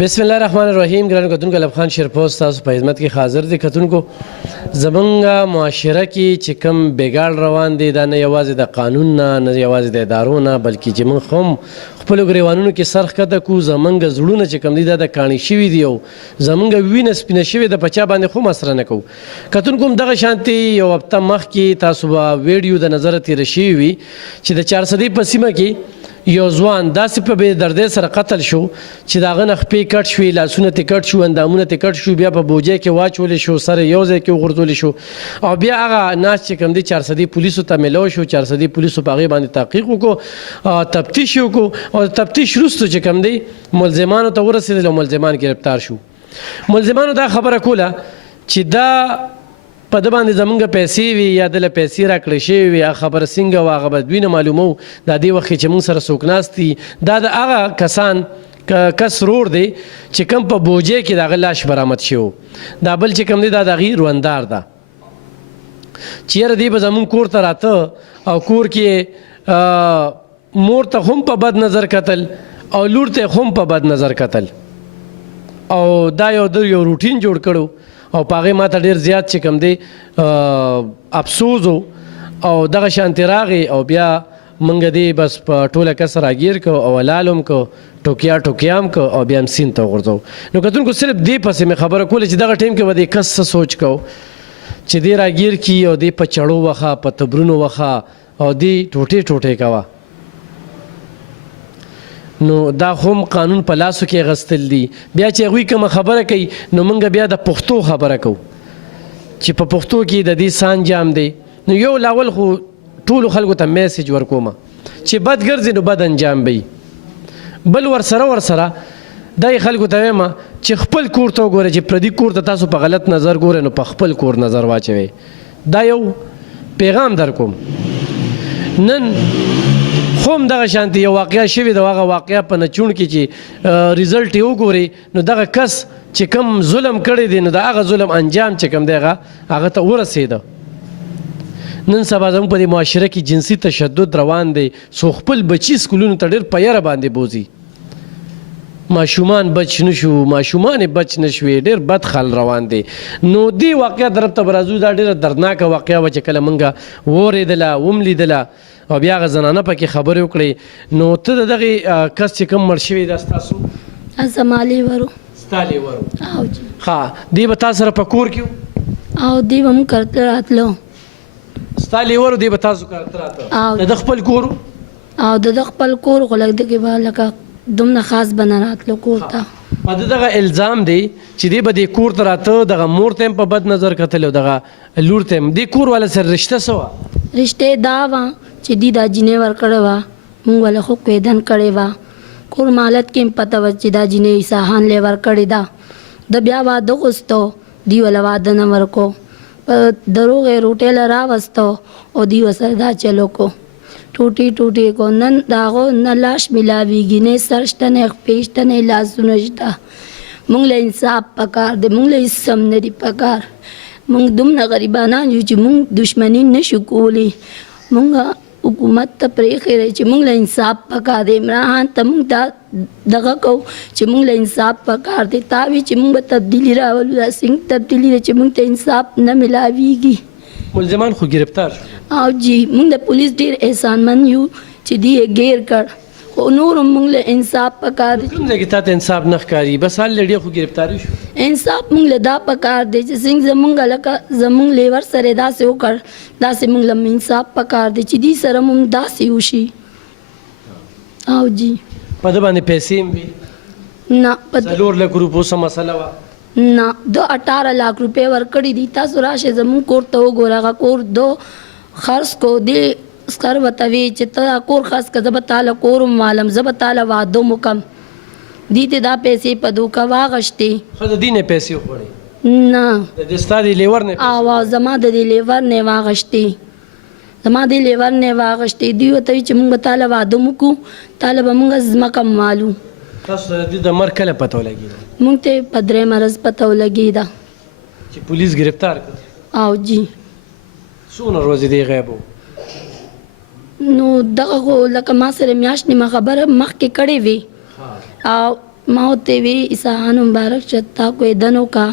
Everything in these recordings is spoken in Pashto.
بسم الله الرحمن الرحیم. ګرانو کتونکو لب خان شیرپوست تاسو په خدمت کې حاضر دي. کتونکو زمونږ معاشره کې چې کوم بګاړ روان دي دا نه یوازې د قانون نه یوازې د ادارو نه بلکې چې موږ هم خپلو ګریوانونو کې سر ښکته کړو. زمونږ زړونه چې کوم دي دا د کاڼي شوي دي او زمونږ وینه سپینه شوې ده، په چا باندې خو مسره نه کوو. کتونکو همدغه شانتې یو هفته مخکې تاسو به ویډیو د نظره تېره شوي وي چې د چارسدې په سیمه کې یو ځوان داسې په بې دردۍ سره قتل شو چې د هغه نه خپې کټ شوې، لاسونه ترې کټ شو، اندامونه ترې کټ شو، بیا په بوجۍ کې واچولی شو، سر یې یو ځای کې وغورځولی شو او بیا هغه ناست چې کوم دی چارسدي پولیسو ته میلاو شو. چارسدي پولیسو په هغې باندې تحقیق وکړو، تفتیش یې وکړو او تفتیش وروسته چې کوم دی ملزمانو ته ورسېدل او ملزمان ګرفتار شو. ملزمانو دا خبره کوله چې دا په ده باندې زمونږ پیسې وي یا دله پیسې راکړې شوې وي، هغه خبره څنګه وه هغه به دوی نه معلومو. دا دې وخت کې چې موږ سره څوک ناست دي دا د هغه کسان کس رور دی چې کوم په بوجۍ کې د هغه لاش برآمد شوی. دا بل چې کوم دی دا د هغې روندار ده چې یاره دی به زمونږ کور ته راته او کور کې مور ته هم په بد نظر کتل او لور ته هم په بد نظر کتل او دا یو روټین جوړ کړو او په هغې ما ته ډېر زیات چې کوم دی افسوس او دغه شانتې راغې او بیا موږ دې بس په ټوله کس راګیر کړو او حلال هم کړو، ټوکیا هم کړو او بیا هم سیند ته وغورځو. نو کتونکو صرف دې پسې مې خبره کوله چې دغه ټایم کې به دې کس څه سوچ کوو چې دې راګیر کړي او دې په چړو وخه، په تبرونو وخه او دې ټوټې کوه. نو دا هم قانون په لاسو کې غستل دي. بیا چې هغوی کومه خبره کوي نو موږ بیا د پښتو خبره کوو چې په پښتو کې د دې څه انجام دی. نو یو لاول خو ټولو خلکو ته میسیج ورکوم چې بد ګرځي نو بد انجام به وي. بل ورسره دا یې خلکو ته وایم چې خپل کور ته وګورئ، چې پردي کور ته تاسو په غلط نظر ګورئ نو په خپل کور نظر واچوئ. دا یو پیغام در کوم. نن خو هم دغه شانتې یو واقعه شوې ده، هغه واقعه په نچوڼ کې چې ریزلټ یې وګورئ نو دغه کس چې کوم ظلم کړی دی نو د هغه ظلم انجام چې کوم دی هغه ته ورسېده. نن سبا زموږ په دې معاشره کې جنسي تشدد روان دی، څو خپل بچي سکولونو ته ډېر په یره باندې بوځي. ماشومان بچ نشو، ماشومانې بچ نشوې، ډېر بد خال روان دی. نو دې واقعه طرف ته به راځو. دا ډېره دردناکه واقعه وه چې کله موږ واورېدله وملیدله او بیا هغه زنانه پکې خبرې وکړې. نو ته د دغې کس چې کوم مړ شوی دا ستاسو زما لیورو ستا لیورو او جی ښه دی به تا سره په کور کې او دی به مو کرته راتلو ستا لیورو دی به تاسو کرته راته د ده خپل کور او د ده خپل کور خو لږ دغې به لکه دومره خاص به نه راتلو کور ته. په ده دغه الزام دی چې دی به دې کور ته راته دغه مور ته هم په بد نظر کتل او دغه لور ته هم. دې کور والا سره رشته څه وه؟ رشتې دا وه چې دی دا جینۍ ورکړې وه، مونږ والا خو کویدن کړې وه. کور مالت کې هم پته وه چې دا جینۍ ساحان لی ورکړې ده. د بیا واده غوښتو، دی والا واده نه ورکو، په دروغ یې روټۍ له راوستو او دی ورسره دا چلو کو، ټوټې کو. نن د هغو نه لاش میلاویږي، نه سر شته، نه خپې شته، نه لاسونه شته. مونږ له انصاف پکار دی، مونږ له هېڅ هم نه دي پکار. مونږ دومره غریبانان یو چې مونږ دشمني نشو کولی. مونږ حکومت ته پرېښی دی چې مونږ له انصاف پکار دی. عمران خان ته مونږ دا دغه کوو چې مونږ له انصاف پکار دی. تا وی چې مونږ به تبدیلي راولو، دا څنګه تبدیلي ده چې مونږ ته انصاف نه میلاویږي. ملزمان خو گرفتار شو او جی مونږ د پولیس ډېر احسانمند یو چې دی یې ګیر کړ، خو نور هم مونږ له انصاف پکار دی. کوم ځای کې تا ته انصاف نه ښکاري؟ بس حال لړیا خو گرفتاري شو. انصاف مونږ له دا پکار دی چې څنګه زمونږ لکه زمونږ لیور سره داسې وکړ، داسې مونږ له انصاف پکار دی چې دې سره مونږ داسې وشي. او جی په ده باندې پیسې هم وي؟ نه، 4 لک روپو څه مسله وه؟ نه، دو 18 لاک روپۍ ورکړي دي. تاسو راشئ زمونږ کور ته وګوره. هغه کور دو خرڅ کو دی سر ورته وی چې ته کور خرڅ که، زه به تاله کور هم والم، زه به تاله واده هم وکړم. دې ته دا پیسې په دوکه واغشتې. ښه د دې نه پیسې وخوړې؟ نه، د دې ستا د لیور نه؟ او زما د دې لیور نه واغشتې، زما د لیور نه واغشتې. دوی ورته وي چې مونږ به تاله واده هم وکړو، تاله به مونږ ځمکه هم والو. تاسو ته د مرګ کله پته ولګېده؟ مونږ ته په 3 مرض پته ولګېده چې پولیس گرفتار کړ. او جی څومره ورځې دی غیب و؟ نو دغه خو لکه ما سره میاشت نیمه خبره مخکې کړې وي او ما ورته وی عیساخان مبارک شه تا کوېدن وکړه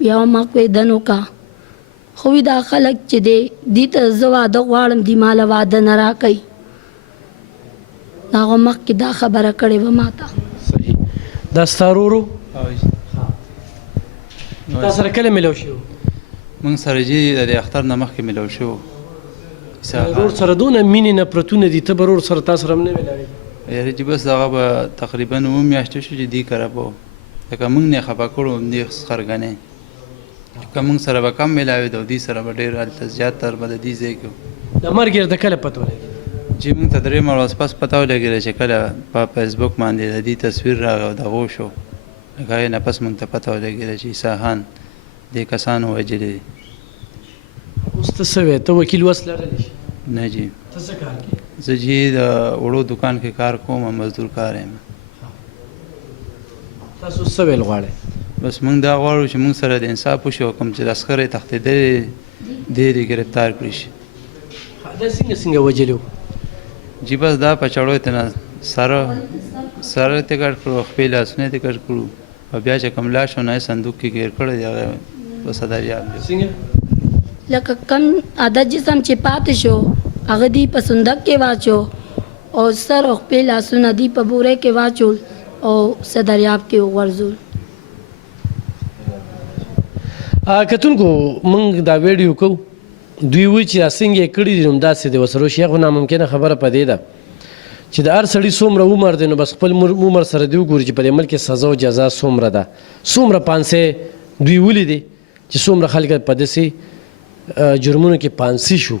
بیا ما کوېدن وکړه خو وی دا خلک چې دی دې ته زه واده غواړم دې ماله واده نه راکوي د هغه مخکې دا خبره کړې وه ما ته صحیح دا ستا ورور و؟ تا سره کله میلاو شوي موږ سره چې د دې اختر نه مخکې میلاو شوو ورور سره دونه مینې نفرتونه دي ته به ورور سره تا سره هم نه میلاوې یاره چې بس دغه به تقریبا 9 میاشتې شو چې دې کره به لکه موږ نه خفه کړو دې خرګنې که موږ سره به کم میلاوې د دې سره به ډېر هلته زیاتر به د دې ځای کې د مرګ یې د کله پته ولګېده چې موږ ته 3 ورځې پس پته ولګېده چې کله په فیسبوک باندې د دې تصویر راغی او دغه وشو لکه هغې نه پس موږ ته پته ولګېده چې عیساخان دې کسانو وژلي دي اوس ته څه وې ته وکیل وس لرلی شي نه جي ته څه کار کوې زه چې د وړو دکان کې کار کوم مزدور کار یم تاسو څه ویل غواړئ بس موږ دا غواړو چې موږ سره د انصاف وشي او کوم چې عسکر یې تښتېدلي دی دې ګرفتار کړي شي دا څنګه وجلو جی بس دا پچړو ته نه سره ته کټ کړو خپل لاسونه ته کټ کړو او بیا چې کوم لاش نه صندوق کې ګیر کړی دی هغه بس دا یاد څنګه لکه کم عادت جسم چې پاتې شو هغه دی په صندوق کې واچو او سر او خپل لاسونه دی په بوره کې واچول او صدریاب کې وغورځول کتونکو موږ دا ویډیو کوو دوی وایي چې څنګه یې کړي دي نو همداسې دی ورسره وشي خو ناممکنه خبره په دې ده چې د هر سړي څومره عمر دی نو بس خپل عمر سره دی وګوري چې په دې ملک کې سزا او جزا څومره ده څومره پانسې دوی ولیدې چې څومره خلک په داسې جرمونو کې پانسي شو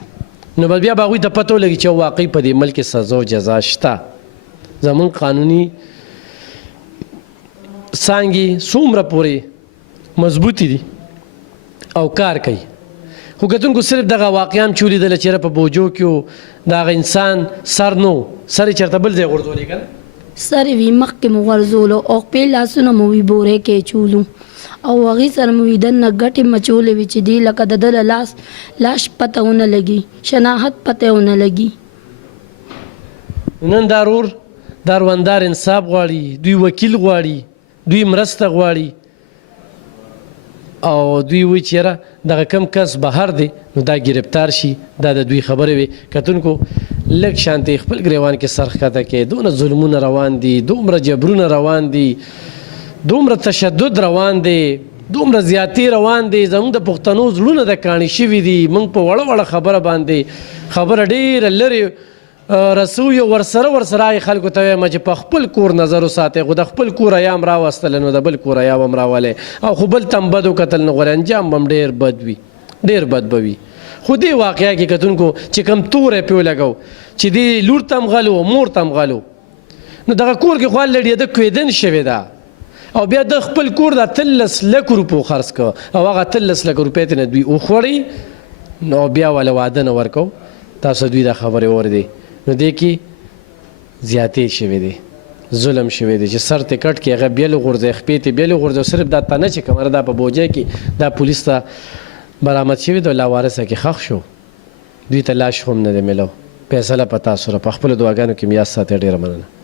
نو بس بیا به هغوی ته پته ولګي چې واقعي په دې ملک کې سزا او جزا شته زمونږ قانوني څانګې څومره پورې مضبوطې دي او کار کوي خو کتونکو صرف دغه واقعا هم چې ولیدله چېرې په بوجو کې و د هغه انسان سر نو سر یې چېرته بل ځای غورځولې که نه سر یې وي مخکې مو غورځولو او خپل لاسونه مو وي بورې کې چولو او هغې سره مو وي دننه ګټې مچولې وي چې دی لکه د ده له لاش پته ونه لګي شناخت پته ونه لګي نن دا رور داروندار انصاف غواړي دوی وکیل غواړي دوی مرسته غواړي او دوی وایي چې یاره دغه کم کس بهر دی نو دا گرفتار شي دا د دوی خبرې وي کتونکو لږ شانتې خپل ګریوان کې سر ښکته کې دونه ظلمونه روان دي دومره جبرونه روان دي دومره تشدد روان دی دومره زیاتې روان دی زموږ د پښتنو زړونه د کاڼي شوي دي موږ په وړه وړه خبره باندې خبره ډېره لرې رسو یو ورسره هغې خلکو ته وایم چې په خپل کور نظر وساتئ خو د خپل کور ایام راوستله نو د بل کور ایام هم راولی او خو بل ته هم بد وکتل نو غورې انجام به هم ډېر بد وي ډېر بد به وي خو دې واقعه کې کتونکو چې کوم توری پې ولګو چې دې لور ته هم غلو مور ته هم غلو نو دغه کور کې خو لړېده کوېدن شوې ده او بیا د خپل کور د 13 لکو روپو خرڅ کړه او هغه 13 لکو روپۍ ته نه دوی وخوړی نو بیا وله واده نه ورکو تاسو دوی دا خبرې واورېدې نو دې کې زیاتې شوې دي ظلم شوی دی چې سر ته کټ کې هغه بیل غورځي خپې ته بیل غورځي صرف دا تنه چې کمر دا په بوجه کې دا پولیس ته برآمد شوی د لاوارثه کې خښ شو دوی ته لاش هم نه دی ملو فیصله پتا سره په خپل دعاګانو کې میاس ساتي ډیره مننه